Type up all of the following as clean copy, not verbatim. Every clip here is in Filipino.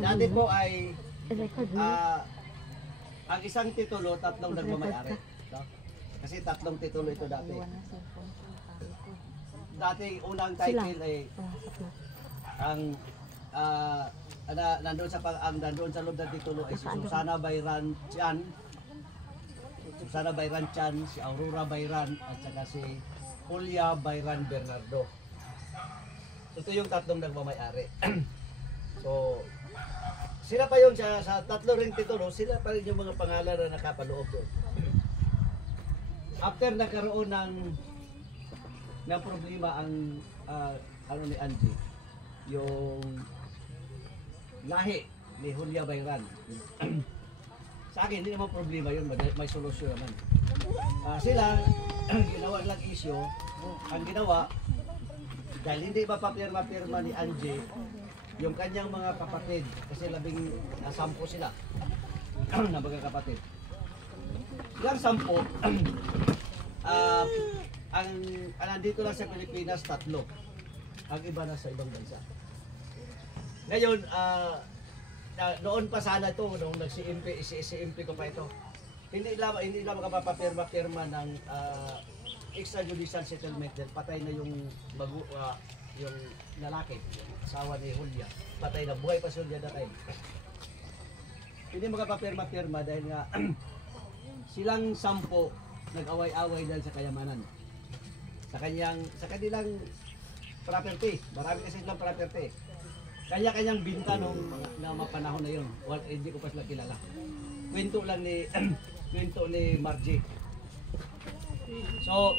Dati po ay ang isang titulo, tatlong nagmamayari. No? Kasi tatlong titulo ito dati. Dati unang title ay ang nandoon sa loob ng titulo ay si Susana Bayran Chan. Susana Bayran Chan, si Aurora Bayran at saka si Julia Bayran Bernardo. Ito yung tatlong nagmamayari. So sila pa yung sa tatlo ring titulo, sila pa rin yung mga pangalan na nakapaloob doon. After nagkaroon ng problema ang ano ni Angie, yung lahi ni Julia Bayran. Sa akin, hindi naman problema yun, may solusyon naman. Sila, ginawa lang issue, ang ginawa, dahil hindi mapapirma ni Angie, yung kanyang mga kapatid, kasi 10 sila na mga kapatid. Silang 10, ang nandito lang sa Pilipinas, 3. Ang iba na sa ibang bansa. Ngayon, noon pa sana ito, nung nag-CMP ko pa ito, hindi lang makapapirma ng extrajudicial settlement dahil patay na yung lalaki, asawa ni Julia. Patay na, buhay pa si Julia na time. Hindi makapapirma dahil nga silang 10 nag-away-away dahil sa kayamanan. Sa kanilang property. Marami kasi silang property. Kanya-kanyang binta nung mga panahon na yun. Hindi ko pa sila kilala. Kwento lang ni Margie. So,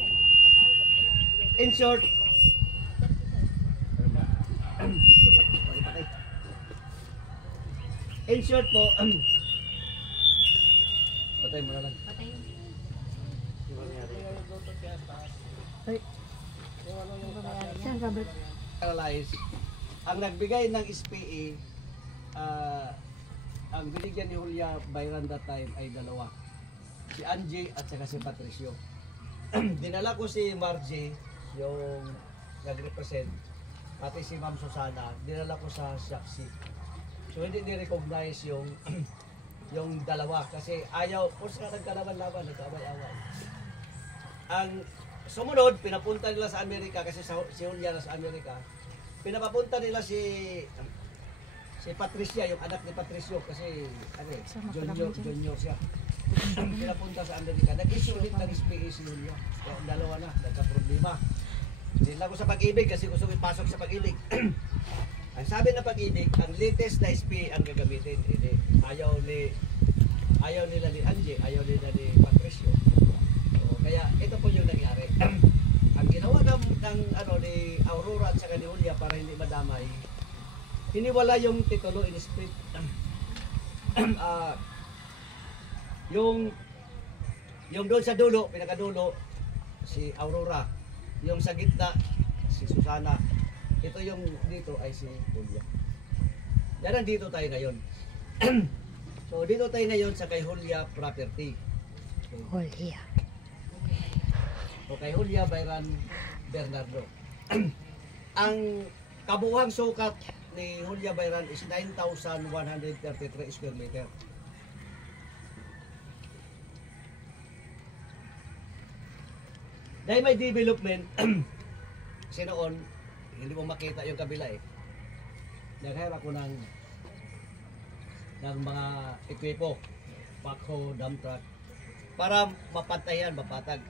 in short, po, patay mo na lang. Patay. Ang nagbigay ng SPA, ang binigyan ni Julia Bayran that time ay 2. Si Angie at saka si Patricio. Dinala ko si Margie, yung nag-represent, pati si Ma'am Susana, dinala ko sa Shaksi. So hindi ni-recognize yung yung dalawa kasi ayaw, pus ka nagkalaban-laban, nagkabay-away. Ang sumunod, pinapunta nila sa Amerika kasi si Julia na sa Amerika. Pinapapunta nila si Patricia, yung anak ni Patricio kasi junior siya. Pinapunta sa Amerika. Nag-issue ulit ng SPA si Julia. Kaya dalawa na, nagka-problema. Hindi lang ko sa pag-ibig kasi gusto ko ipasok sa pag-ibig. Ang sabi ng pag-ibig, ang latest na SPA ang gagamitin. Ayaw nila ni Angie, ayaw nila ni Patricio. So, kaya ito po yung nangyari. Ang ginawa ni Aurora at saka ni Julia para hindi madamay, hiniwala yung titulo in split. Yung doon sa dulo, pinakadulo, si Aurora. Yung sa gitna, si Susana. Ito yung dito ay si Julia. Yan, dito tayo ngayon. So dito tayo ngayon sa kay Julia property. Julia. O kay Julia Bayran Bernardo. Ang kabuuang sukat ni Julia Bayran is 9,133 square meter. Dahil may development, kasi noon, hindi mo makita yung kabila eh. Nag-hire ako ng mga ekwipo, backhoe, dump truck, para mapantayan, mapatag.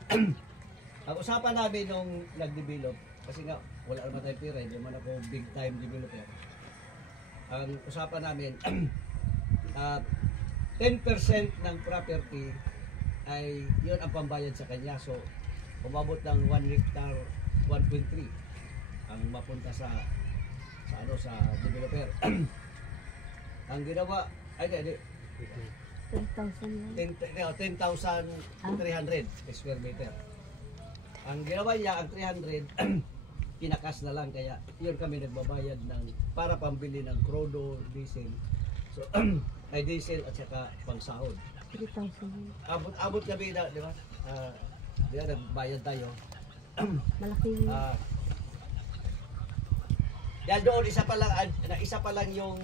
Ang usapan namin nung nag-develop, kasi nga wala naman tayong pera, hindi naman ako big time developer. Ang usapan namin, 10% ng property ay yun ang pambayad sa kanya. So, umabot ng 1 hectare, 1.3 ang mapunta sa developer. Ang ginawa, ay hindi, 10,300 square meter. Ang ginawa niya, ang 300, kinakas na lang, kaya yun kami nagbabayad para pambili ng crudo, diesel. So, ay diesel at saka pangsahod. 3,000. Abot kami na, di ba? Di ba, nagbayad tayo. Malaki yun. Dahil doon isa pa lang yung